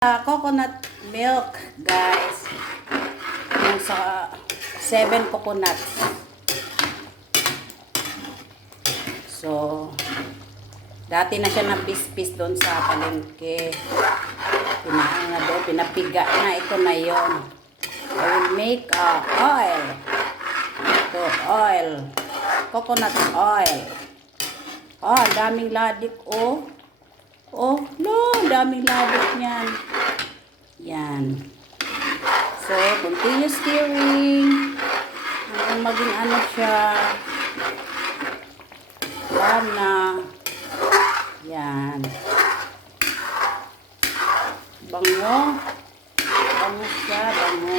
Coconut milk, guys. Yung sa 7 coconuts. So, dati na siya nabis-bis doon sa palengke. Pinaanga doon, pinapiga na. Ito na yon. I will make oil. Ito, oil. Coconut oil. Oh, daming ladik, oh. Oh, no, daming ladik niyan. Yan. So, continue stirring. Hanggang maging ano siya. Yan na. Yan. Bango. Bango siya, bango.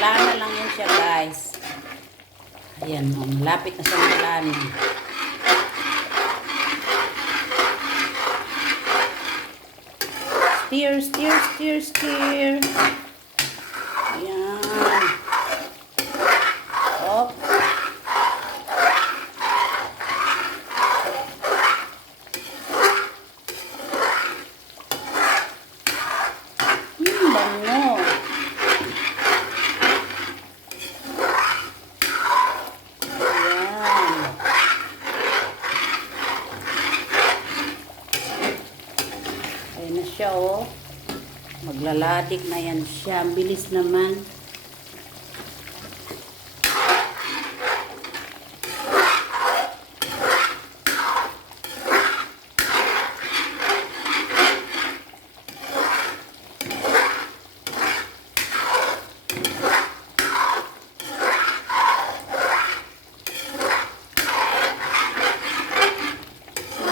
Lana lang yun siya, guys. Ayan, malapit na siya malana. Stir, stir, stir, stir. Ayan. Op. Bango. Ayan na siya, oh. Maglaladik na yan siya. Ang bilis naman.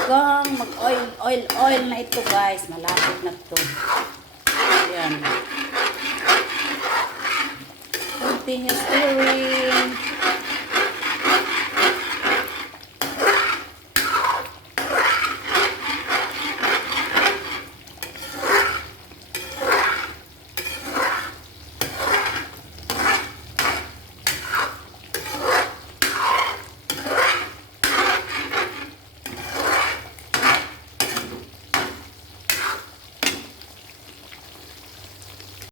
Hanggang mag-oil na ito, guys. Malapit na ito. Ayan. Continue stirring.